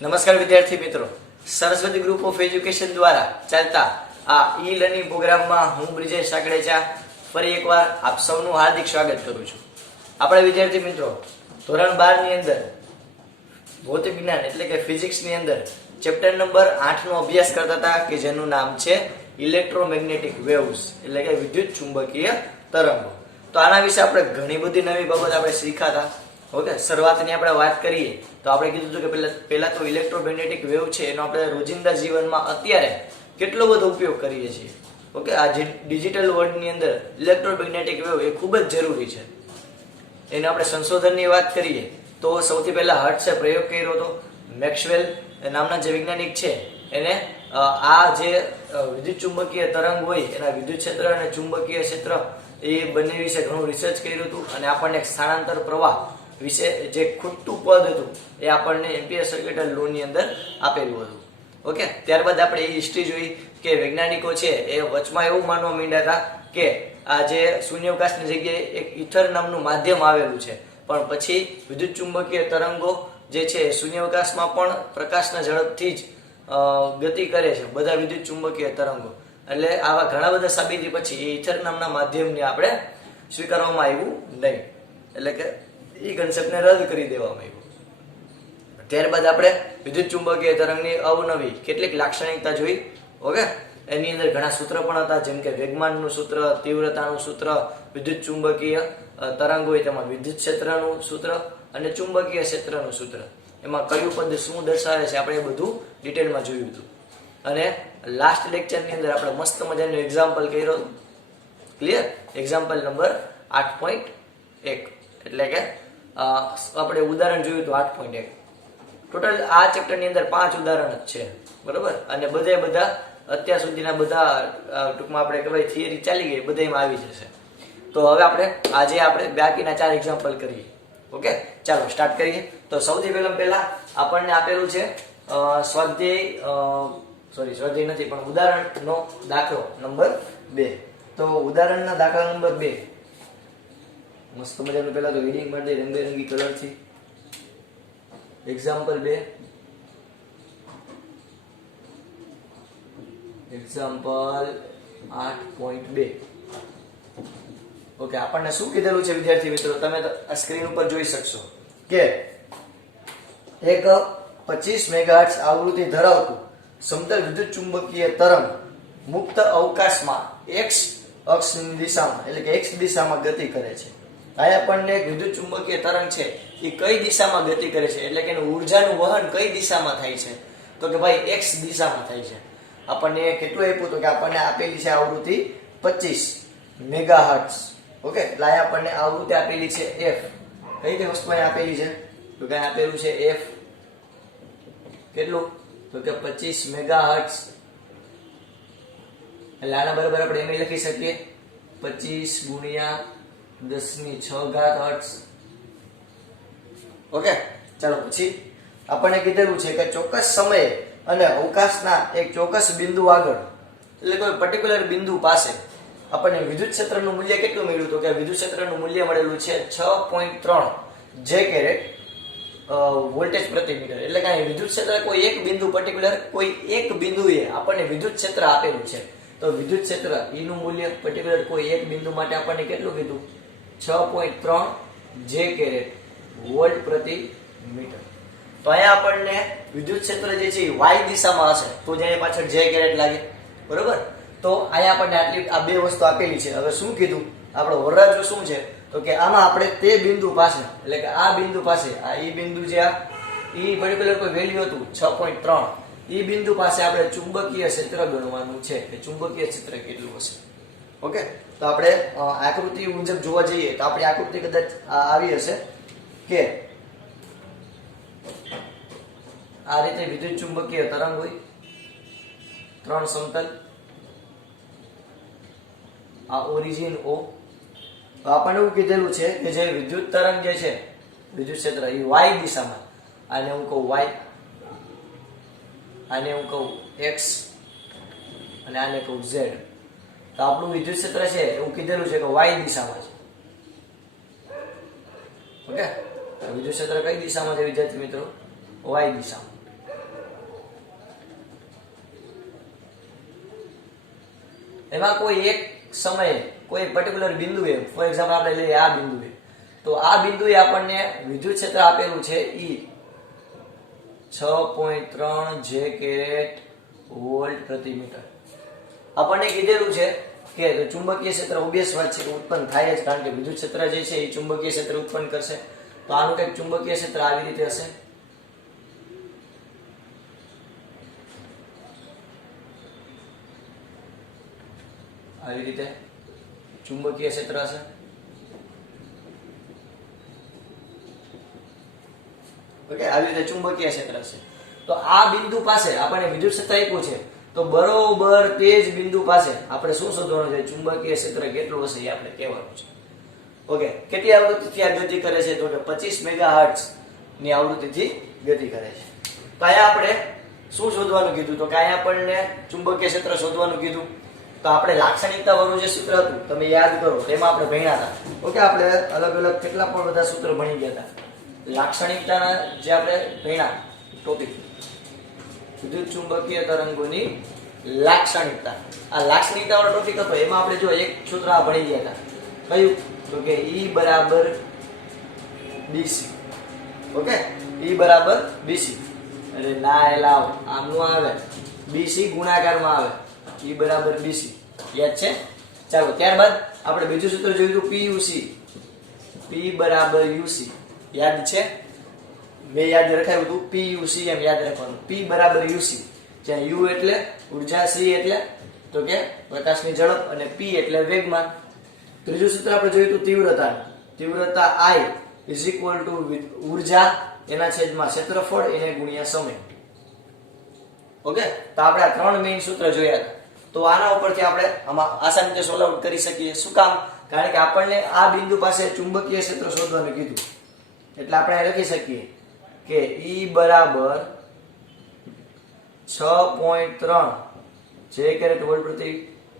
નમસ્કાર વિદ્યાર્થી મિત્રો, સરસ્વતી ગ્રુપ ઓફ એજ્યુકેશન દ્વારા ચાલતા આ ઈ લર્નિંગ પ્રોગ્રામમાં હું બ્રિજેશ સાકડેચા ફરી એકવાર આપ સૌનું હાર્દિક સ્વાગત કરું છું. આપણે વિદ્યાર્થી મિત્રો ધોરણ 12 ની અંદર ભૌતિક વિજ્ઞાન એટલે કે ફિઝિક્સ ની અંદર ચેપ્ટર નંબર 8 નો અભ્યાસ કરતા હતા કે જેનું નામ છે ઇલેક્ટ્રોમેગ્નેટિક વેવ્સ એટલે કે વિદ્યુત ચુંબકીય તરંગો. તો આના વિશે આપણે ઘણી બધી નવી બાબત આપણે શીખ્યા હતા. ઓકે, શરૂઆતની આપણે વાત કરીએ તો આપણે કીધું હતું કે પહેલા તો ઇલેક્ટ્રોમેગ્નેટિક વેવ છે એનો આપણે રોજિંદા જીવનમાં અત્યારે કેટલો બધો ઉપયોગ કરીએ છીએ. ઓકે, આ જે ડિજિટલ વર્લ્ડની અંદર ઇલેક્ટ્રોમેગ્નેટિક વેવ એ ખૂબ જ જરૂરી છે. એને આપણે સંશોધનની વાત કરીએ તો સૌથી પહેલા હર્ટ્ઝે પ્રયોગ કર્યો હતો. મેક્સવેલ નામના જે વૈજ્ઞાનિક છે એને આ જે વિદ્યુત ચુંબકીય તરંગ હોય એના વિદ્યુત ક્ષેત્ર અને ચુંબકીય ક્ષેત્ર એ બંને વિશે ઘણું રિસર્ચ કર્યું હતું અને આપણને સ્થાનાંતર પ્રવાહ વિશે જે ખૂટતું પદ હતું એ આપણને એમ્પિયર સર્કિટ લો ની અંદર આપેલું હતું. ઓકે, ત્યારબાદ આપણે એ હિસ્ટ્રી જોઈ કે વૈજ્ઞાનિકો છે એ વચમાં એવું માનવા માંડ્યા હતા કે આ જે શૂન્યાવકાશની જગ્યાએ એક ઈથર નામનું માધ્યમ આવેલું છે, પણ પછી વિદ્યુત ચુંબકીય તરંગો જે છે શૂન્યાવકાશમાં પણ પ્રકાશના ઝડપથી જ ગતિ કરે છે બધા વિદ્યુત ચુંબકીય તરંગો. એટલે આવા ઘણા બધા સાબિતી પછી એ ઈથર નામના માધ્યમને આપણે સ્વીકારવામાં આવ્યું નહીં, એટલે કે એ કન્સેપ્ટને રદ કરી દેવામાં આવ્યું. ત્યારબાદ આપણે વિદ્યુત ચુંબકીય તરંગની અવનવી કેટલીક લાક્ષણિકતા જોઈ. ઓકે, એની અંદર ઘણા સૂત્ર પણ હતા, જેમ કે વેગમાનનું સૂત્ર, તીવ્રતાનું સૂત્ર, વિદ્યુત ચુંબકીય તરંગ હોય તેમાં વિદ્યુત ક્ષેત્રનું સૂત્ર અને ચુંબકીય ક્ષેત્રનું સૂત્ર. એમાં કયું પદ શું દર્શાવે છે આપણે એ બધું ડિટેલમાં જોયું હતું. અને લાસ્ટ લેક્ચરની અંદર આપણે મસ્ત મજાનું એક્ઝામ્પલ કર્યો. ક્લિયર? એક્ઝામ્પલ નંબર 8.1 એટલે કે આપણે ઉદાહરણ જોયું હતું 8.1. ટોટલ આ ચેપ્ટરની અંદર 5 ઉદાહરણ જ છે, બરોબર? અને બધા અત્યાર સુધીના બધા ટૂંકમાં આપણે કહેવાય થિયરી ચાલી ગઈ બધામાં આવી જશે. તો હવે આજે આપણે બાકીના 4 એક્ઝામ્પલ કરીએ. ઓકે, ચાલો સ્ટાર્ટ કરીએ. તો સૌથી પહેલા આપણને આપેલું છે સ્વાધ્યાય નથી પણ ઉદાહરણનો દાખલો નંબર 2. તો ઉદાહરણના દાખલા નંબર 2 મસ્ત મજાનું પહેલા તો રીડિંગ કરી દે રંગબેરંગી કલરથી. Example 2, example 8.2. ઓકે, આપણને શું કીધેલું છે વિદ્યાર્થી મિત્રો, તમે આ સ્ક્રીન ઉપર જોઈ શકશો કે એક 25 મેગાહર્ટ્ઝ આવૃત્તિ ધરાવતું સમતલ વિદ્યુત ચુંબકીય તરંગ મુક્ત અવકાશમાં x અક્ષની દિશામાં એટલે કે x દિશામાં ગતિ કરે છે. આ આપણને એક વિદ્યુત ચુંબકીય તરંગ છે એ કઈ દિશામાં ગતિ કરે છે એટલે કે એનું ઊર્જાનું વહન કઈ દિશામાં થાય છે, તો કે ભાઈ x દિશામાં થાય છે. આપણને કેટલું આપ્યું તો કે આપણને આપેલી છે આવૃત્તિ 25 મેગાહર્ટ્ઝ. ઓકે, એટલે આ આપણને આવૃત્તિ આપેલી છે f. કઈ કઈ વસ્તુ અહીં આપેલી છે તો કે આપેલું છે f કેટલું તો કે 25 મેગાહર્ટ્ઝ. એટલે આના બરાબર આપણે એમ લખી શકીએ 25 ગુણ્યા 10⁶ હર્ટ્ઝ. ઓકે, ચાલો પછી આપણને કીધેલું છે કે ચોક્કસ સમયે અને અવકાશના એક ચોક્કસ બિંદુ આગળ એટલે કોઈ પર્ટિક્યુલર બિંદુ પાસે આપણને વિદ્યુત ક્ષેત્રનું મૂલ્ય કેટલું મળ્યું તો કે વિદ્યુત ક્ષેત્રનું મૂલ્ય મળેલું છે 6.3 જે કેરેટ વોલ્ટેજ પ્રતિ મીટર. એટલે કે વિદ્યુત ક્ષેત્ર કોઈ એક બિંદુ પર્ટિક્યુલર કોઈ એક બિંદુએ આપણને વિદ્યુત ક્ષેત્ર આપેલું છે. તો વિદ્યુત ક્ષેત્ર E નું મૂલ્ય પર્ટિક્યુલર કોઈ એક બિંદુ માટે આપણને કેટલું કીધું 6.3 જે કેરેટ વોલ્ટ પ્રતિ મીટર. તો અહીંયા આપણને વિદ્યુત ક્ષેત્ર જે છે એ y દિશામાં હશે તો જ અહીંયા પાછળ જે કેરેટ લાગે, બરોબર? તો અહીંયા આપણને આટલી આ બે વસ્તુ આપેલી છે. હવે શું કીધું આપણો વરરાજો શું છે તો કે આમાં આપણે તે બિંદુ પાસે એટલે કે આ બિંદુ પાસે આ ઈ બિંદુ જે આ ઈ પર્ટિક્યુલર કોઈ વેલ્યુ હતું 6.3 ઈ બિંદુ પાસે આપણે ચુંબકીય ક્ષેત્ર ગણવાનું છે કે ચુંબકીય ક્ષેત્ર કેટલું હશે. ઓકે, તો આપણે આકૃતિ મુજબ જોવા જઈએ તો આપણી આકૃતિ કદાચ આવી હશે કે આ રીતે વિદ્યુત ચુંબકીય તરંગ હોય, 3 સમતલ, આ ઓરિજિન O. તો આપણને એવું કીધેલું છે કે જે વિદ્યુત તરંગ જે છે વિદ્યુત ક્ષેત્ર એ y દિશામાં, આને હું કહું y, આને હું કહું x અને આને કહું z. તો આપણું વિદ્યુત ક્ષેત્ર છે એવું કીધેલું છે કે y દિશામાં છે. ઓકે, વિદ્યુત ક્ષેત્ર કઈ દિશામાં છે વિદ્યાર્થી મિત્રો? y દિશામાં. એમાં કોઈ એક સમયે કોઈ પર્ટિક્યુલર બિંદુએ, ફોર એક્ઝામ્પલ આપણે લઈએ આ બિંદુએ, તો આ બિંદુએ આપણને વિદ્યુત ક્ષેત્ર આપેલું છે E 6.3 જે કેરેટ વોલ્ટ પ્રતિ મીટર. આપણને કીધેલું છે કે ચુંબકીય ક્ષેત્ર ઓબ્વિયસ વાત છે કે ઉત્પન્ન થાય જ, કારણ કે વિદ્યુત ક્ષેત્ર જે છે એ ચુંબકીય ક્ષેત્ર ઉત્પન્ન કરશે. તો આનું કંઈક ચુંબકીય ક્ષેત્ર આવી રીતે હશે. આવી રીતે ચુંબકીય ક્ષેત્ર હશે. ઓકે, આવી રીતે ચુંબકીય ક્ષેત્ર હશે. તો આ બિંદુ પાસે આપણને વિદ્યુત ક્ષેત્ર આપ્યું છે, તો બરોબર તે જ બિંદુ પાસે આપણે શું શોધવાનું છે? ચુંબકીય ક્ષેત્ર કેટલું હશે એ આપણે કહેવાનું છે. ઓકે, કેટલી આવૃત્તિથી આ ગતિ કરે છે? તો કે 25 મેગાહર્ટ્ઝ ની આવૃત્તિથી ગતિ કરે છે. તો અહીંયા આપણે શું શોધવાનું કીધું? તો કે અહીંયા આપણને ચુંબકીય ક્ષેત્ર શોધવાનું કીધું. તો આપણે લાક્ષણિકતા વાળું જે સૂત્ર હતું તમે યાદ કરો, તેમાં આપણે ભણ્યા હતા. ઓકે, આપણે અલગ અલગ કેટલા પણ બધા સૂત્ર ભણી ગયા હતા. લાક્ષણિકતાના જે આપણે ભણ્યા ટોપિક, વિદ્યુત ચુંબકીય તરંગોની લાક્ષણિકતા, આ લાક્ષણિકતા વાળો ટોપિક હતો. એમાં આપણે જો એક સૂત્ર આ ભણી ગયા હતા. કયું? તો કે E બરાબર BC. ઓકે, E બરાબર BC. અરે ના એલાવ આમનું આવે, BC ગુણાકારમાં આવે, E બરાબર BC. યાદ છે? ચાલો, ત્યારબાદ આપણે બીજું સૂત્ર જોયું હતું PUC. P બરાબર UC. યાદ છે? મેં યાદ રખાયું હતું PUC, એમ યાદ રાખવાનું. P બરાબર UC, જ્યાં U એટલે ઉર્જા, C એટલે તો કે પ્રકાશની ઝડપ, અને P એટલે વેગમાન. ત્રીજું સૂત્ર આપણે જોયું હતું તીવ્રતા. તીવ્રતા I ઇઝ ઇક્વલ ટુ ઉર્જા એના છેદમાં ક્ષેત્રફળ એને ગુણ્યા સમય. ઓકે, તો આપણે આ ત્રણ મેઇન સૂત્ર જોયા હતા. તો આના ઉપરથી આપણે આમાં આસાની રીતે સોલ્વ આઉટ કરી શકીએ. શું કામ? કારણ કે આપણને આ બિંદુ પાસે ચુંબકીય ક્ષેત્ર શોધવાનું કીધું, એટલે આપણે લખી શકીએ કે E બરાબર 6.3 જે કેરેટ વોલ્ટ પ્રતિ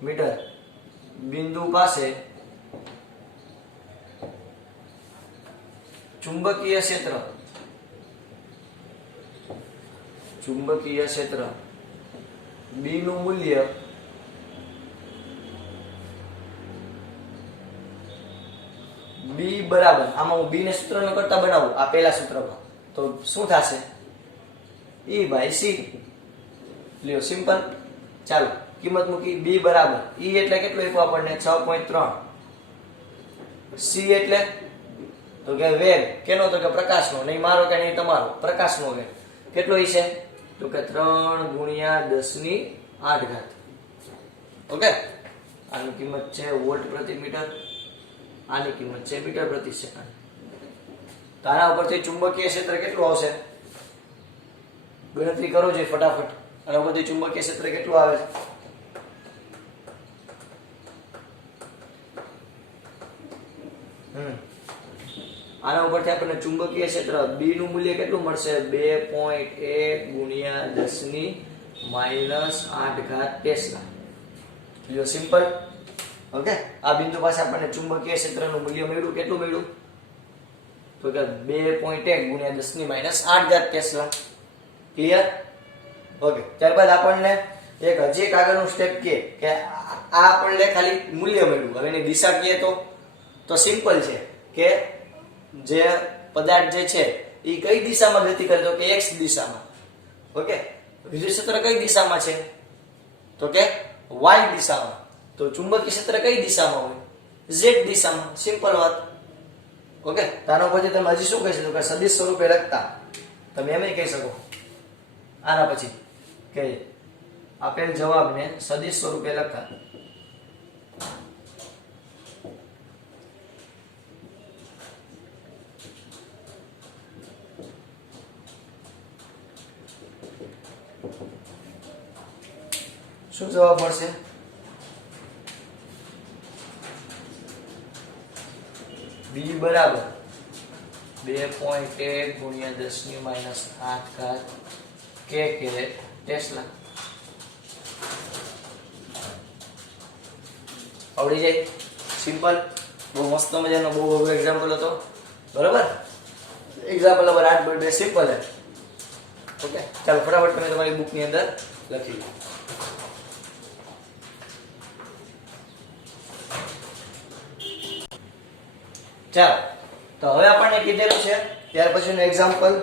મીટર બિંદુ પાસે ચુંબકીય ક્ષેત્ર B નું મૂલ્ય B બરાબર, આમાં હું B ને સૂત્રનો કરતા બનાવું આ પહેલા સૂત્રમાં, તો શું થશે? E by C. લ્યો સિમ્પલ. ચાલો કિંમત મૂકી. B બરાબર E એટલે કેટલો આપ્યો આપણને? 6.3. C એટલે તો કે વેગ. કેનો? તો કે પ્રકાશનો. નહીં મારો કે નહીં તમારો, પ્રકાશનો વેગ. કેટલો હશે? તો કે 3 ગુણ્યા 10⁸. ઓકે, આની કિંમત છે વોલ્ટ પ્રતિ મીટર, આની કિંમત છે મીટર પ્રતિ સેકન્ડ. તો આના ઉપરથી ચુંબકીય ક્ષેત્ર કેટલું આવશે? ગણતરી કરો જોઈએ ફટાફટ. આના ઉપરથી ચુંબકીય ક્ષેત્ર કેટલું આવે છે? આના ઉપરથી આપણને ચુંબકીય ક્ષેત્ર B નું મૂલ્ય કેટલું મળશે? 2.1 ગુણ્યા 10⁻⁸ ટેસ્લા. લ્યો સિમ્પલ. ઓકે, આ બિંદુ પાસે આપણને ચુંબકીય ક્ષેત્રનું મૂલ્ય મળ્યું. કેટલું મળ્યું? તો કે 2.1 ગુણ્યા 10⁻⁸ ટેસ્લા. ક્લિયર? ઓકે, ત્યારબાદ આપણને એક હજી એક આગળનું સ્ટેપ કે આ આપણને ખાલી મૂલ્ય મળ્યું. હવે એની દિશા કહીએ તો સિમ્પલ છે કે જે પદાર્થ જે છે એ કઈ દિશામાં ગતિ કરે? તો કે x દિશામાં. ઓકે, વિદ્યુત ક્ષેત્ર કઈ દિશામાં છે? તો કે y દિશામાં. તો ચુંબકીય ક્ષેત્ર કઈ દિશામાં હોય? z દિશામાં. સિમ્પલ વાત. ઓકે, તાનો પછી તમે હજી શું કહી શકો? કે સદિશ સ્વરૂપે લખતા તમે એમ કહી શકો આના પછી કે આપેલ જવાબને સદિશ સ્વરૂપે લખતા. શું જવાબ મળશે? B બરાબર 2.1 ગુણ્યા 10⁻⁸ k કેરેટ ટેસ્લા. આવડી જાય? સિમ્પલ. બહુ મસ્ત મજાનો બહુ અઘરો એક્ઝામ્પલ હતો. બરાબર? એક્ઝામ્પલ નંબર 8.2 સિમ્પલ છે. ઓકે, ચાલો ફટાફટ તમે તમારી બુકની અંદર લખી લો. ચાલો તો હવે આપણને કીધેલું છે ત્યાર પછીનું એક્ઝામ્પલ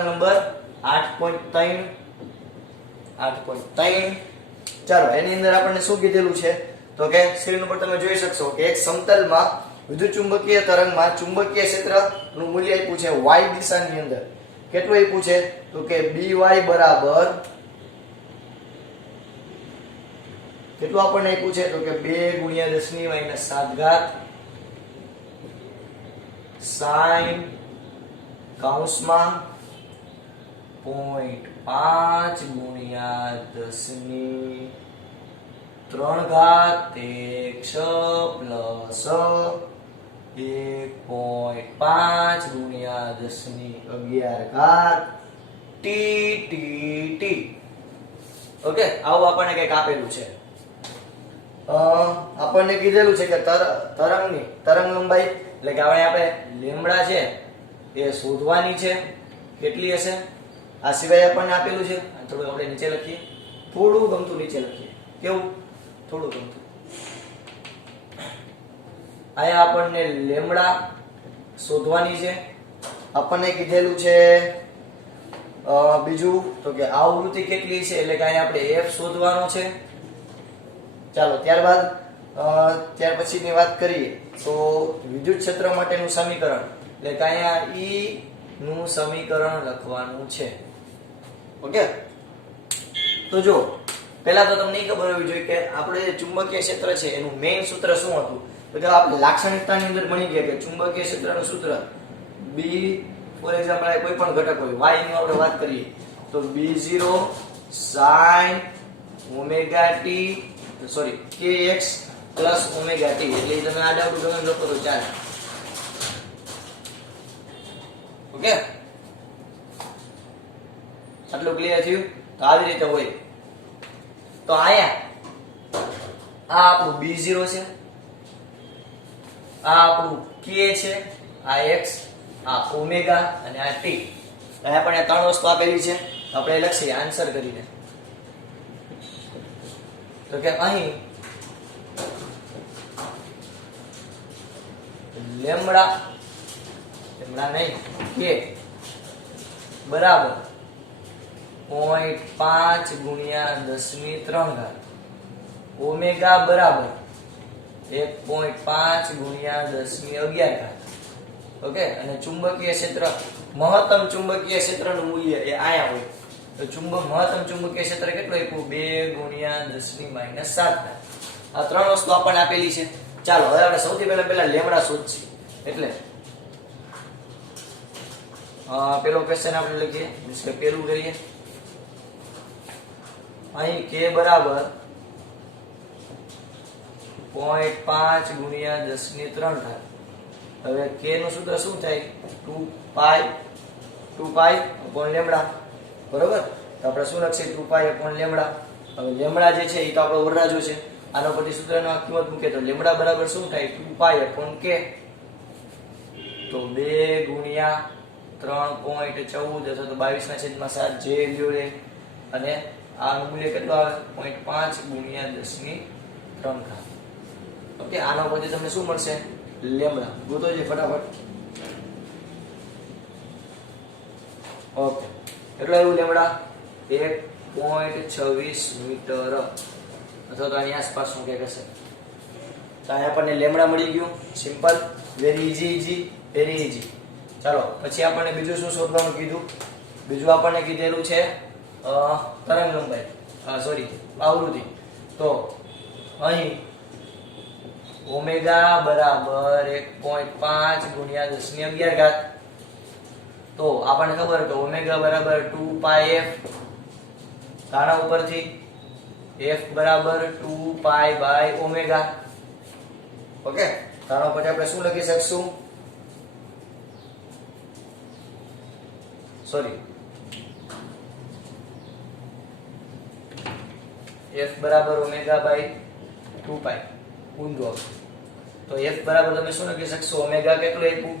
નંબર 8.3 ચાલો એની અંદર આપણને શું કીધેલું છે તો કે સ્ક્રીન ઉપર તમે જોઈ શકશો કે એક સમતલમાં વિદ્યુતચુંબકીય તરંગમાં ચુંબકીય ક્ષેત્રનું મૂલ્ય આપ્યું છે y દિશાની અંદર કેટલું આપ્યું છે તો કે by બરાબર કેટલું આપણને આપ્યું છે તો કે 2 × 10⁻⁷ sin કૌંસમાં 0.5 × 10⁻⁻ t ઓકે આવું આપણને કંઈક આપેલું છે આપણને કીધેલું છે કે તરંગ લંબાઈ એટલે કે આપણે લેમ્બડા છે એ શોધવાની છે કેટલી હશે આ સિવાય આપણને આપેલું છે થોડું આપણે નીચે લખીએ થોડું ગમતું નીચે લખીએ કેવું થોડું ગમતું આયા આપણને લેમ્બડા શોધવાની છે આપણને કીધેલું છે બીજું તો કે આવૃત્તિ કેટલી છે એટલે કે અહીંયા આપણે f શોધવાનો છે ચાલો ત્યાર પછીની વાત કરીએ તો વિદ્યુત ક્ષેત્ર માટેનું સમીકરણ એટલે કે અહીંયા E નું સમીકરણ લખવાનું છે ઓકે તો જો પહેલા તો તમને ખબર હોવી જોઈએ કે આપણે ચુંબકીય ક્ષેત્ર છે એનું મેઇન સૂત્ર શું હતું તો કે આપણે લાક્ષણિકતાની અંદર ભણી ગયા કે ચુંબકીય ક્ષેત્રનું સૂત્ર B ફોર એક્ઝામ્પલ આ કોઈ પણ ઘટક હોય y ની આપણે વાત કરીએ તો B0 sin ωt sorry kx plus ωt એટલે તમે આ ડાઉટ ગમે લખો તો ચાલે ઓકે આટલું ક્લિયર થયું તો આવી રીતે હોય તો આયા આ આપણું B0 છે આ આપણું k છે આ x આ ઓમેગા અને આ t અહીંયા પણ આ ત્રણ વસ્તુ આપેલી છે આપણે લખીએ આન્સર કરીને તો કે અહીં લેમ્બડા નહીં k બરાબર 0.5 × 10⁻³ ઓમેગા બરાબર 1.5 × 10⁻11 ઓકે અને ચુંબકીય ક્ષેત્ર મહત્તમ ચુંબકીય ક્ષેત્રનું મૂલ્ય એ આયા હોય તો મહત્તમ ચુંબકીય ક્ષેત્ર કેટલું આપ્યું 2 × 10⁻⁷ આ ત્રણ વસ્તુ આપણને આપેલી છે ચાલો હવે આપણે સૌથી પહેલા લેમ્બડા શોધીએ એટલે પેલો ક્વેશ્ચન આપણે લખીએ મીન્સ કે પેલું કરીએ અહીં k બરાબર 0.5 × 10⁻³ હવે k નું સૂત્ર શું થાય 2π લેમ્બડા બરોબર તો આપણે શું લખીએ 2π લેમ્બડા હવે લેમ્બડા જે છે એ તો આપણો વરરાજો છે આનો પરથી સૂત્રનો કિંમત મૂકે તો લેમ્બડા બરાબર શું થાય 2π k તો 2 × 3.14 અથવા તો 22/7 જે લ્યો રે અને આનું મૂલ્ય કેટલું આવે 0.5 × 10⁻³ ઓકે આનો પરથી તમને શું મળશે લેમ્બડા ગોતો છે ફટાફટ ઓકે કેટલો આવ્યું લેમ્બડા 1.26 મીટર અથવા તો આની આસપાસ શું કંઈક હશે તો અહીંયા આપણને લેમ્બડા મળી ગયું સિમ્પલ વેરી ઈઝી ચાલો પછી આપણને બીજું શું શોધવાનું કીધું બીજું આપણને કીધેલું છે તરંગ લંબાઈ સોરી આવૃત્તિ તો અહીં ઓમેગા બરાબર 1.5 × 10⁻11 તો આપણને ખબર કે ઓમેગા બરાબર 2πf આના ઉપરથી f બરાબર 2π/ω ઓકે આના પછી આપણે શું લખી શકશું સોરી f બરાબર ω/2π ઊંધું આવશે તો f બરાબર તમે શું લખી શકશો ઓમેગા કેટલું આપ્યું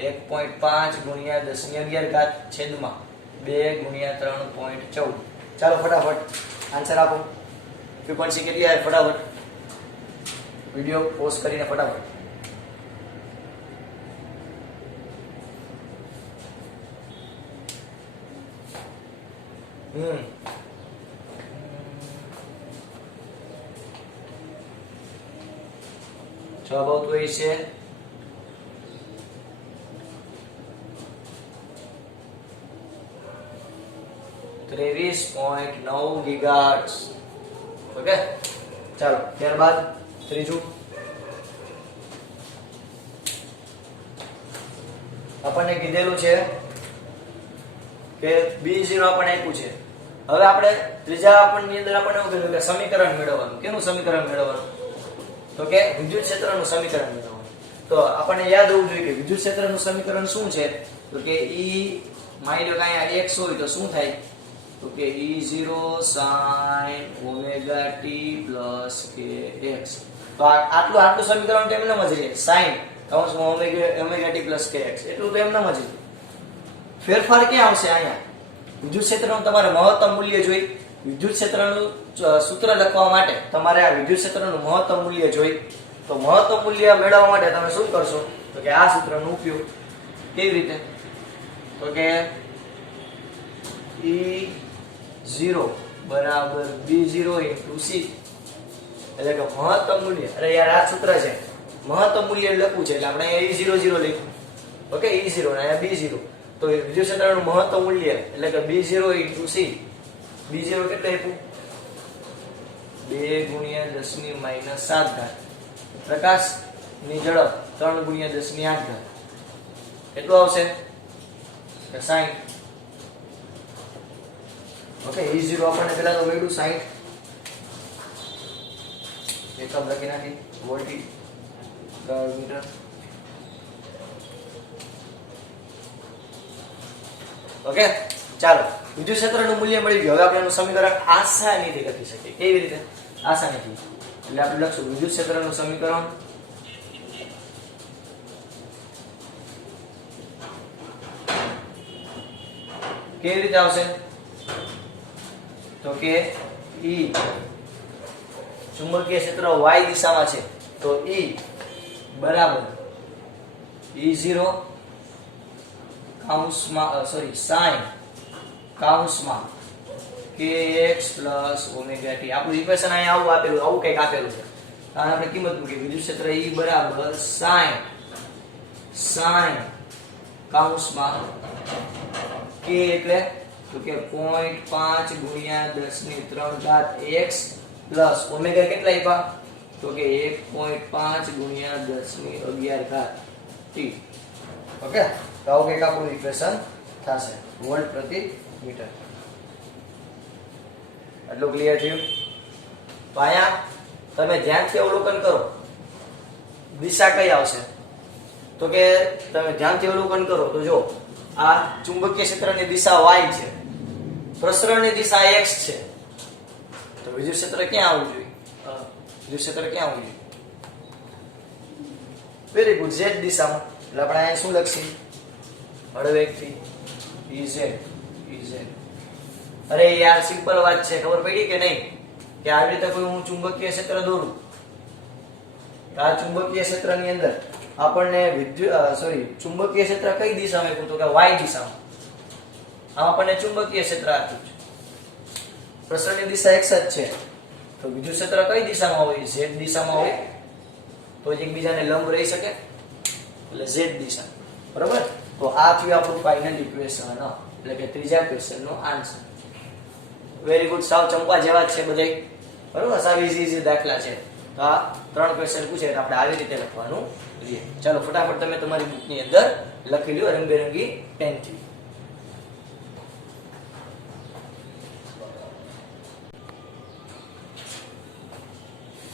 1.5 × 10⁻11 છેદમાં 2 × 3.14 ચાલો ફટાફટ આન્સર આપો ફ્રીક્વન્સી કેટલી આવે ફટાફટ વિડિયો પોઝ કરીને ફટાફટ જવાબ આવતો હોય છે 23.9 ગીગાહર્ટ્ઝ. ઓકે, ચાલો ત્યારબાદ ત્રીજું આપણને કીધેલું છે કે B0 આપણને આપ્યું છે. હવે આપણે ત્રીજા આપણની અંદર આપણને એવું કીધું કે સમીકરણ મેળવવાનું. કેનું સમીકરણ મેળવવાનું? તો કે વિદ્યુત ક્ષેત્રનું સમીકરણ મેળવવાનું. તો આપણને યાદ હોવું જોઈએ કે વિદ્યુત ક્ષેત્રનું સમીકરણ શું છે? તો કે E માની લો કે અહીંયા x હોય તો શું થાય? તો કે E0 sin omega t plus kx. તો આટલું સમીકરણ તો એમનેમ જ રહે. sin કૌંસમાં omega t plus kx એટલું તો એમનેમ જ રહે. ફેરફાર ક્યાં આવશે? અહીંયા વિદ્યુત ક્ષેત્રનું તમારે મહત્તમ મૂલ્ય જોઈ. વિદ્યુત ક્ષેત્રનું સૂત્ર લખવા માટે તમારે આ વિદ્યુત ક્ષેત્રનું મહત્તમ મૂલ્ય જોઈ. તો મહત્તમ મૂલ્ય મેળવવા માટે તમે શું કરશો? તો કે આ સૂત્રનો ઉપયોગ. કેવી રીતે? તો કે E0 બરાબર B0 into C, એટલે કે મહત્તમ મૂલ્ય. અરે યાર આ સૂત્ર છે, મહત્તમ મૂલ્ય લખવું છે એટલે આપણે અહીંયા E00 લખ્યું. ઓકે, E0 ને અહીંયા B0. તો વિદ્યુત ક્ષેત્રનું મહત્તમ મૂલ્ય એટલે કે B0 into C. B0 કેટલું આપ્યું? 2 × 10⁻⁷. પ્રકાશની ઝડપ 3 × 10⁸. કેટલું આવશે? 60. ઓકે, E0 આપણને પહેલા તો મળ્યું 60. એકમ લખી નાખી વોલ્ટ પર મીટર. ઓકે, ચાલો વિદ્યુત ક્ષેત્રનું મૂલ્ય મળી ગયું. હવે આપણે એનું સમીકરણ આસાનીથી લખી શકીએ. કેવી રીતે? આસાનીથી. એટલે આપણે લખશું વિદ્યુત ક્ષેત્રનું સમીકરણ કેવી રીતે આવશે? તો કે E ચુંબકીય ક્ષેત્ર y દિશામાં છે તો E બરાબર E0 કૌંસમાં sin કૌંસમાં kx plus omega t. આપણું ઇક્વેશન અહીંયા આવું આપેલું, આવું કંઈક આપેલું છે. કારણ આપણે કિંમત મૂકી વિદ્યુત ક્ષેત્ર E બરાબર sin કૌંસમાં k એટલે તો કે 0.5 × 10⁻³ x પ્લસ ઓમેગા કેટલા આપ્યા? તો કે 1.5 × 10⁻11 t. ઓકે, તો આવું કંઈક આપણું ઇક્વેશન થશે વોલ્ટ પ્રતિ મીટર. એટલું ક્લિયર થયું? તો અહીંયા તમે ધ્યાનથી અવલોકન કરો, દિશા કઈ આવશે? તો કે તમે ધ્યાનથી અવલોકન કરો તો જો આ ચુંબકીય ક્ષેત્રની દિશા y છે, પ્રસરણની દિશા x છે. તો વિદ્યુત ક્ષેત્ર ક્યાં આવવું જોઈએ? વિદ્યુત ક્ષેત્ર ક્યાં આવવું જોઈએ? વેરી ગુડ, z દિશામાં. એટલે આપણે અહીંયા શું લખીએ? હળવેકથી Ez. અરે યાર સિમ્પલ વાત છે, ખબર પડી કે નહીં? કે આવી રીતે કોઈ હું ચુંબકીય ક્ષેત્ર દોરું, આ ચુંબકીય ક્ષેત્રની અંદર આપણને ચુંબકીય ક્ષેત્ર કઈ દિશામાં આપ્યું? તો કે y દિશામાં. આમ આપણને ચુંબકીય ક્ષેત્ર આપ્યું છે, પ્રસરણની દિશા x જ છે. તો વિદ્યુત ક્ષેત્ર કઈ દિશામાં હોય? z દિશામાં હોય. તો એકબીજાને લંબ રહી શકે એટલે z દિશા. બરાબર? તો આ થયું આપણું ફાઇનલ ઇક્વેશન, એટલે કે ત્રીજા ક્વેશ્ચનનો આન્સર. વેરી ગુડ, સાવ ચંપા જેવા જ છે બધાય. બરાબર, સાવ ઈઝી દાખલા છે. તો આ 3 ક્વેશ્ચન પૂછે એટલે આપણે આવી રીતે લખવાનું રહે. ચાલો ફટાફટ તમે તમારી બુકની અંદર લખી લ્યો રંગબેરંગી પેનથી.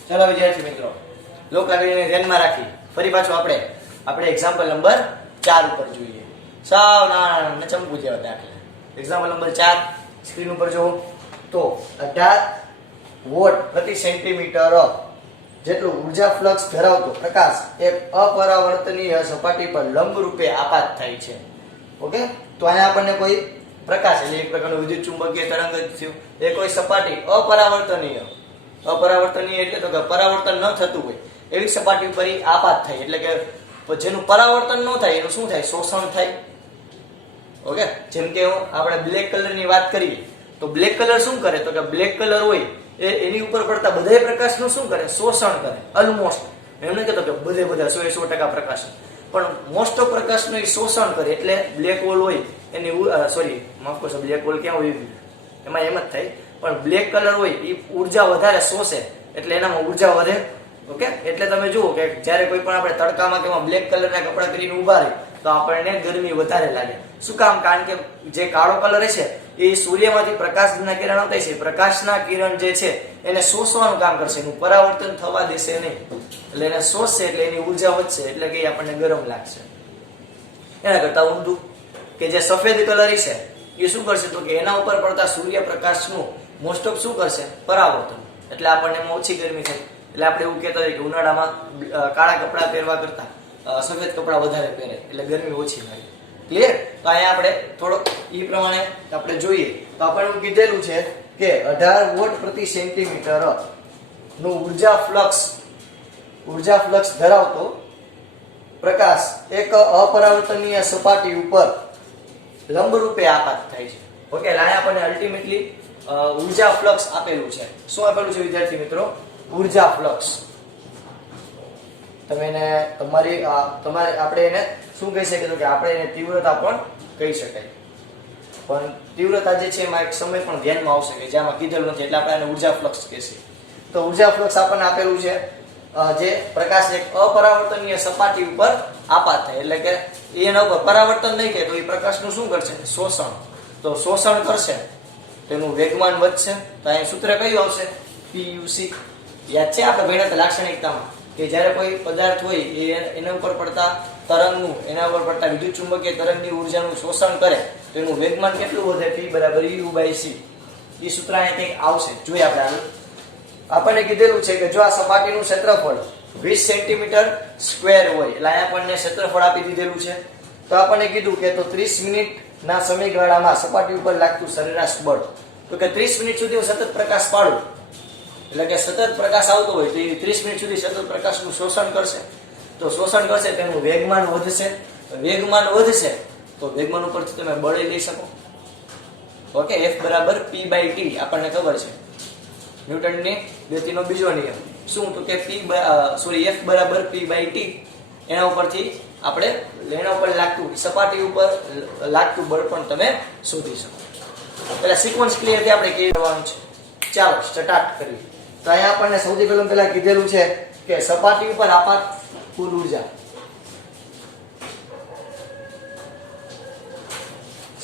ચાલો વિદ્યાર્થી મિત્રો, લોકલાગણીને ધ્યાનમાં રાખી ફરી પાછું આપણે એક્ઝામ્પલ નંબર 4 ઉપર જોઈએ. સાવ નાના ચંપુ જેવા દાખલા. એક્ઝામ્પલ નંબર 4 સ્ક્રીન ઉપર જુઓ તો 18 વોટ પ્રતિ સેન્ટીમીટર જેટલું ઉર્જા ફ્લક્સ ધરાવતો પ્રકાશ એક અપરાવર્તનીય સપાટી પર લંબ રૂપે આપાત થાય છે. ઓકે, તો અહીંયા આપણને કોઈ પ્રકાશ એટલે એક પ્રકારનું વિદ્યુત ચુંબકીય તરંગ જ થયું. એ કોઈ સપાટી અપરાવર્તનીય એટલે તો કે પરાવર્તન ન થતું હોય એવી સપાટી ઉપર આપાત થાય, એટલે કે જેનું પરાવર્તન ન થાય એનું શું થાય? શોષણ થાય. ઓકે, જેમ કે આપણે બ્લેક કલરની વાત કરીએ તો બ્લેક કલર શું કરે તો કે બ્લેક કલર હોય એની ઉપર પડતા બધા પ્રકાશનું શું કરે શોષણ કરે ઓલમોસ્ટ એમ નહીં કહેતો કે બધા 100% પ્રકાશ પણ મોસ્ટ ઓફ પ્રકાશનું એ શોષણ કરે એટલે બ્લેક હોલ હોય એની સોરી માફ કરશો બ્લેક હોલ ક્યાં હોય એમાં એમ જ થાય પણ બ્લેક કલર હોય એ ઉર્જા વધારે શોષે એટલે એનામાં ઉર્જા વધે ઓકે એટલે તમે જુઓ કે જ્યારે કોઈ પણ આપણે તડકામાં કે બ્લેક કલરના કપડા પહેરીને ઊભા રહે તો આપણને ગરમી વધારે લાગે શું કામ કારણ કે જે કાળો કલર છે એ સૂર્યમાંથી પ્રકાશના કિરણો થાય છે પ્રકાશના કિરણ જે છે એને શોષવાનું કામ કરશે એનું પરાવર્તન થવા દેશે નહીં એટલે એને શોષશે એટલે એની ઉર્જા વધશે એટલે કે આપણને ગરમ લાગશે એના કરતા ઊંધું કે જે સફેદ કલર છે એ શું કરશે તો કે એના ઉપર પડતા સૂર્યપ્રકાશનું મોસ્ટ ઓફ શું કરશે પરાવર્તન એટલે આપણને એમાં ઓછી ગરમી થાય એટલે આપણે એવું કહેતા હોય કે ઉનાળામાં કાળા કપડાં પહેરવા કરતા સફેદ કપડાં વધારે પહેરે એટલે ગરમી ઓછી લાગે ક્લિયર તો અહીંયા આપણે થોડો એ પ્રમાણે આપણે જોઈએ તો આપણે એવું કીધેલું છે કે 18 વોટ પ્રતિ સેન્ટીમીટર નું ઉર્જા ફ્લક્સ ધરાવતો પ્રકાશ એક અપરાવર્તનીય સપાટી ઉપર લંબ રૂપે આપાત થાય છે ઓકે એટલે અહીંયા આપણને અલ્ટિમેટલી ઉર્જા ફ્લક્સ આપેલું છે શું આપેલું છે વિદ્યાર્થી મિત્રો ઉર્જા ફ્લક્સ તમે એને તમારે આપણે એને શું કહી શકીએ કે આપણે એને તીવ્રતા પણ કહી શકાય પણ તીવ્રતા જે છે એમાં એક સમય પણ ધ્યાનમાં આવશે કે જેમાં કીધેલું નથી એટલે આપણે એને ઉર્જા ફ્લક્સ કહીએ તો ઉર્જા ફ્લક્સ આપણને આપેલું છે જે પ્રકાશ એક અપરાવર્તનીય સપાટી ઉપર આપાત થાય એટલે કે એના ઉપર પરાવર્તન નહીં થાય તો એ પ્રકાશનું શું કરશે શોષણ તો શોષણ કરશે તેનું વેગમાન વધશે તો અહીં સૂત્ર કયું આવશે PUC યાદ છે આપણે ભણ્યા લાક્ષણિકતામાં કે જ્યારે કોઈ પદાર્થ હોય એના ઉપર પડતા તરંગનું એના ઉપર પડતા વિદ્યુત ચુંબકીય તરંગની ઉર્જાનું શોષણ કરે તો એનું વેગમાન કેટલું વધે P = U/c એ સૂત્ર અહીં કંઈક આવશે જોઈએ આપણે આપણને કીધેલું છે કે જો આ સપાટીનું ક્ષેત્રફળ 20 સેન્ટીમીટર સ્ક્વેર હોય એટલે અહીંયા આપણને ક્ષેત્રફળ આપી દીધેલું છે તો આપણને કીધું કે તો 30 મિનિટના સમયગાળામાં સપાટી ઉપર લાગતું સરેરાશ બળ તો કે 30 મિનિટ સુધી હું સતત પ્રકાશ પાડું એટલે કે સતત પ્રકાશ આવતો હોય તો એ 30 મિનિટ સુધી સતત પ્રકાશનું શોષણ કરશે તો શોષણ કરશે તેનું વેગમાન વધશે તો વેગમાન ઉપરથી તમે બળ લઈ શકો ઓકે F = P/T આપણને ખબર છે ન્યૂટનની ગતિનો બીજો નિયમ શું તો કે F = P/T એના ઉપરથી આપણે એના ઉપર લાગતું સપાટી ઉપર લાગતું બળ પણ તમે શોધી શકો પહેલા સિક્વન્સ ક્લિયર થી આપણે કેવી કરવાનું છે ચાલો સ્ટાર્ટ કરીએ તો અહીંયા આપણને સૌથી પહેલા કીધેલું છે કે સપાટી ઉપર આપાત કુલ ઉર્જા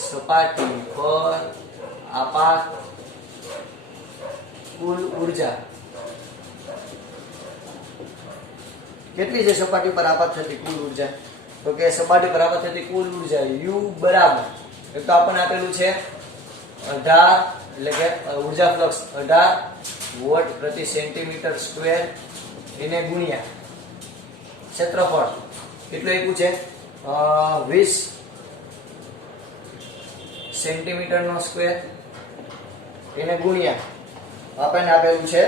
સપાટી પર આપાત કુલ ઉર્જા કેટલી છે સપાટી પર આપાત થતી કુલ ઉર્જા તો કે સપાટી પર આપાત થતી કુલ ઉર્જા U બરાબર એક તો આપણને આપેલું છે 18 એટલે કે ઉર્જા ફ્લક્સ 18 વોટ પ્રતિ સેન્ટીમીટર સ્ક્વેર એને ગુણ્યા ક્ષેત્રફળ કેટલું આપ્યું છે 20 સેન્ટીમીટર નો સ્ક્વેર એને ગુણ્યા આપણને આપેલું છે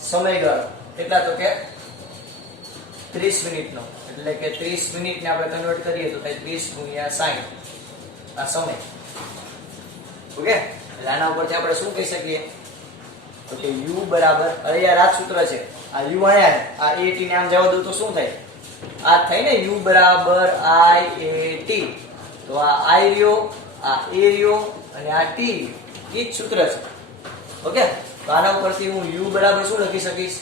સમયગાળો કેટલા તો કે 30 મિનિટનો એટલે કે 30 મિનિટને આપણે કન્વર્ટ કરીએ તો થાય 30 × 60 આ સમય ઓકે એટલે આના ઉપરથી આપણે શું કહી શકીએ તો કે U બરાબર અરે યાર આ સૂત્ર છે આ U આયા આ AT ને આમ જવા દઉં તો શું થાય આ થાય ને U બરાબર IAT તો આ I રહ્યો આ A રહ્યો અને આ T એ જ સૂત્ર છે ઓકે તો આના ઉપરથી હું U બરાબર શું લખી શકીશ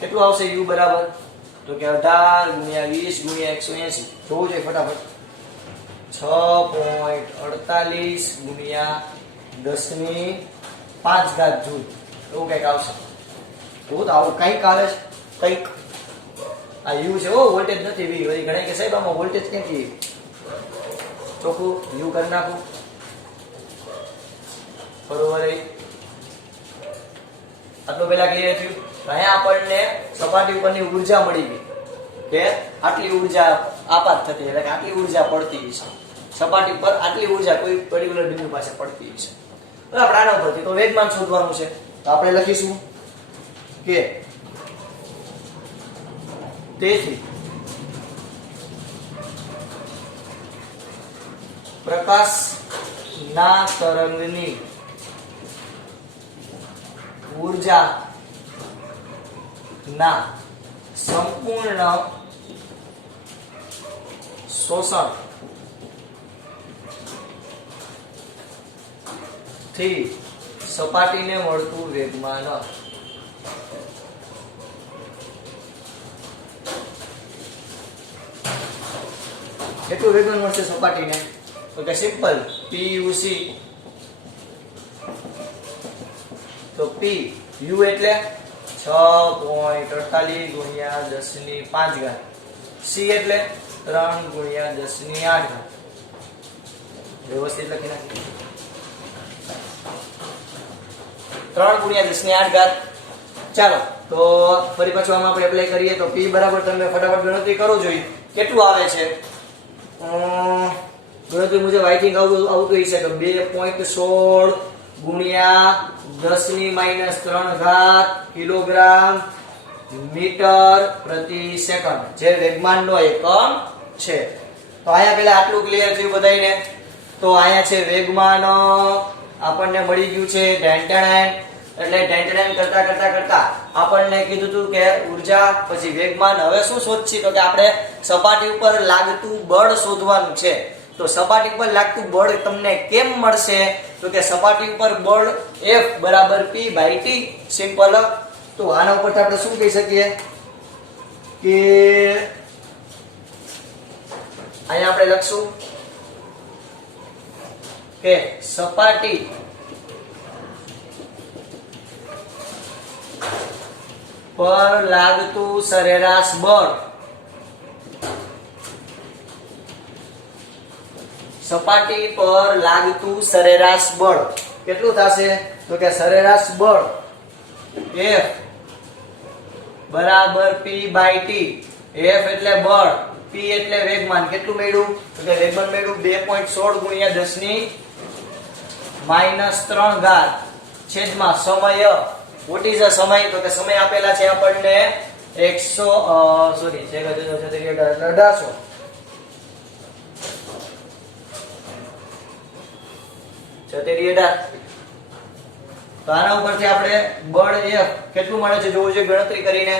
કેટલું આવશે U બરાબર તો કે 18 × 20 × 180 જોવું જોઈએ ફટાફટ 6.48 × 10⁵ જૂલ એવું કંઈક આવશે તો આવું કંઈક આવે છે કંઈક આ U છે વોલ્ટેજ નથી V વળી ઘણા કે સાહેબ આમાં વોલ્ટેજ ક્યાંથી ચોખ્ખું U કરી નાખું બરોબર આટલું પેલા ક્લિયર થયું અહીંયા આપણને સપાટી ઉપરની ઉર્જા મળી ગઈ કે આટલી ઉર્જા આપાત થતી એટલે કે આટલી ઉર્જા પડતી છે સપાટી પર આટલી ઉર્જા કોઈ પર્ટિક્યુલર બિંદુ પાસે પડતી છે બરાબર આના ઉપરથી તો વેગમાન શોધવાનું છે તો આપણે લખીશું કે તેથી પ્રકાશ ના તરંગની ઊર્જા ના સંપૂર્ણ શોષણ થી સપાટીને મળતું વેગમાન કેટલું વેગમાન મળશે સપાટીને? તો કે સિમ્પલ PUC તો P U એટલે 6.48 ગુણ્યા 10 ની 5 ઘાત, C એટલે 3 ગુણ્યા 10 ની 8 ઘાત. વ્યવસ્થિત લખી નાખી 3 ગુણ્યા 10 ની 8 ઘાત. ચાલો તો ફરી પાછું આમાં આપણે એપ્લાય કરીએ તો P બરાબર તમે ફટાફટ ગણતરી કરો જોઈએ કેટલું આવે છે. ગણતરી મુજબ આઈ થિંક આવતું હશે કે 2.16 ગુણ્યા 10 ની -3 ઘાત કિલોગ્રામ મીટર પ્રતિ સેકન્ડ જે વેગમાનનો એકમ છે. તો અહીંયા પેલા આટલું ક્લિયર થયું બધાયને. તો અહીંયા છે વેગમાન આપણને મળી ગયું છે ઢેંટણાન. એટલે ઢેંટણાન કરતા આપણને કીધું હતું કે ઊર્જા પછી વેગમાન. હવે શું શોધશી તો કે આપણે સપાટી ઉપર લાગતું બળ શોધવાનું છે. તો સપાટી પર લાગતું બળ તમને કેમ મળશે તો કે સપાટી ઉપર બળ F બરાબર P/T સિમ્પલ. તો આના ઉપરથી આપણે શું કહી શકીએ કે અહીંયા આપણે લખશું કે સપાટી પર લાગતું સરેરાશ બળ સપાટી પર લાગતું સરેરાશ બળ કેટલું થશે તો કે સરેરાશ બળ F બરાબર P/T. F એટલે બળ, P એટલે વેગમાન. કેટલું મળ્યું તો કે વેગમાન મળ્યું 2.16 ગુણ્યા 10 ની -3 ઘાત છેદમાં સમય. વોટ ઇઝ અ સમય તો કે સમય આપેલા છે આપણને 1800 તો આના ઉપરથી આપણે બળ F કેટલું મળે છે જોવું જોઈએ ગણતરી કરીને.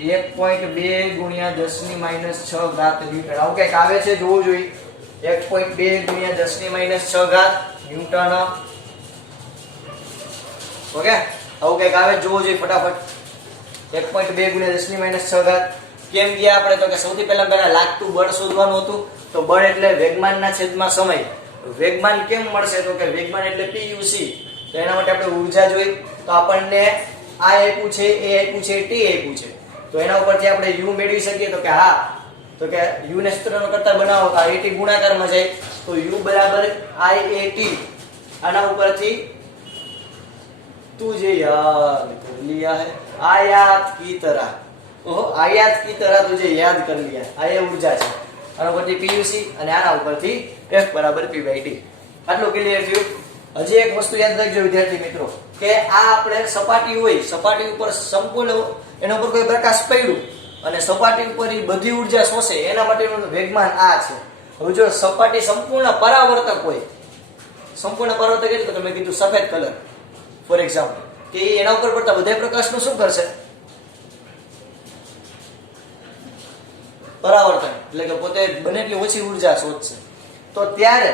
.2 ગુણ્યા 10 ની -6 ઘાત ન્યૂટન. આવું કઈક આવે છે જોવું જોઈએ. 1.2 ગુણ્યા 10 ની -6 ઘાત ન્યૂટન. ઓકે આવું કઈક આવે જોવું જોઈએ ફટાફટ. 1.2 ગુણ્યા 10 ની -6 ઘાત. કેમ ગયા આપણે તો કે સૌથી પહેલા લાગતું બળ શોધવાનું હતું. તો બળ એટલે વેગમાનના છેદમાં સમય. વેગમાન કેમ મળશે તો કે વેગમાન એટલે PUC. તો એના માટે આપણે ઊર્જા જોઈ. તો આપણને આ આપ્યું છે, એ આપ્યું છે, T આપ્યું છે. તો એના ઉપરથી આપણે U મેળવી શકીએ તો કે હા તો કે U ને સૂત્રનો કરતા બનાવો તો AT ગુણાકારમાં જાય. તો U બરાબર IAT. આના ઉપરથી તું જે યાદ कर लिया है आयात की तरह. ओहो आयात की तरह तुझे याद कर लिया. આ એ ઊર્જા છે. આના ઉપરથી PUC અને આના ઉપરથી F બરાબર P/T. આટલું ક્લિયર થયું. હજી એક વસ્તુ યાદ રાખજો વિદ્યાર્થી મિત્રો કે આ આપણે સપાટી હોય, સપાટી ઉપર સંપૂર્ણ એના ઉપર કોઈ પ્રકાશ પડ્યું અને સપાટી ઉપર એ બધી ઊર્જા શોષે એના માટેનું વેગમાન આ છે. હવે જો સપાટી સંપૂર્ણ પરાવર્તક હોય, સંપૂર્ણ પરાવર્તક એટલે તો તમે કીધું સફેદ કલર ફોર એક્ઝામ્પલ કે એના ઉપર પડતા બધા પ્રકાશનું શું કરશે પરાવર્તન એટલે કે પોતે બને એટલી ઓછી ઊર્જા શોધશે. તો ત્યારે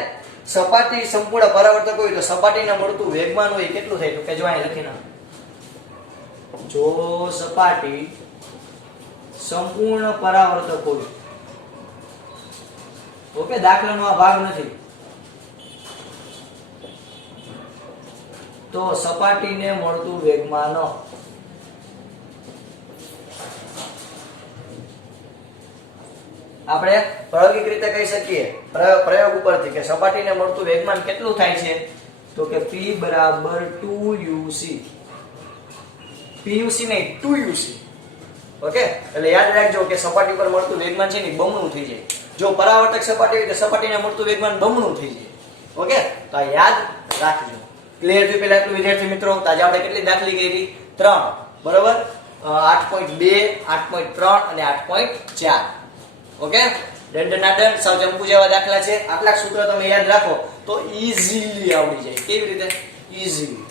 સપાટી સંપૂર્ણ પરાવર્તક હોય તો સપાટીને મળતું વેગમાન હોય કેટલું થાય તો કે જો અહીં લખી નાખો. જો સપાટી સંપૂર્ણ પરાવર્તક હોય, ઓકે દાખલાનો આ ભાગ નથી, તો સપાટીને મળતું વેગમાન આપણે પ્રાયોગિક રીતે કહી શકીએ પ્રયોગ ઉપરથી કે સપાટીને મળતું વેગમાન કેટલું થાય છે તો કે P બરાબર 2UC. PUC નહીં 2UC. ઓકે એટલે યાદ રાખજો કે સપાટી પર મળતું વેગમાન છે ને બમણું થઈ જાય. જો પરાવર્તક સપાટી હોય તો સપાટીને મળતું વેગમાન બમણું થઈ જાય. ઓકે તો આ યાદ રાખજો. ક્લિયર થયું પેલા એટલું વિદ્યાર્થી મિત્રો? તો આજે આપણે કેટલી દાખલી કરી 3 બરોબર. 8.2, 8.3 અને 8.4. ઓકે, દંડ સાવ જંપુ જેવા દાખલા છે. આટલા સૂત્રો તમે યાદ રાખો તો ઈઝીલી આવડી જાય. કેવી રીતે? ઈઝીલી.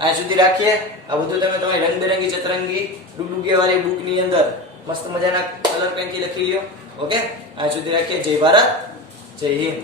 આ સુધી રાખીએ. આ બધું તમે તમારી રંગબેરંગી ચતરંગી ડુગડુગી વાળી બુક ની અંદર મસ્ત મજાના કલર પેનથી લખી લ્યો. ઓકે, આ સુધી રાખીએ. જય ભારત, જય હિન્દ.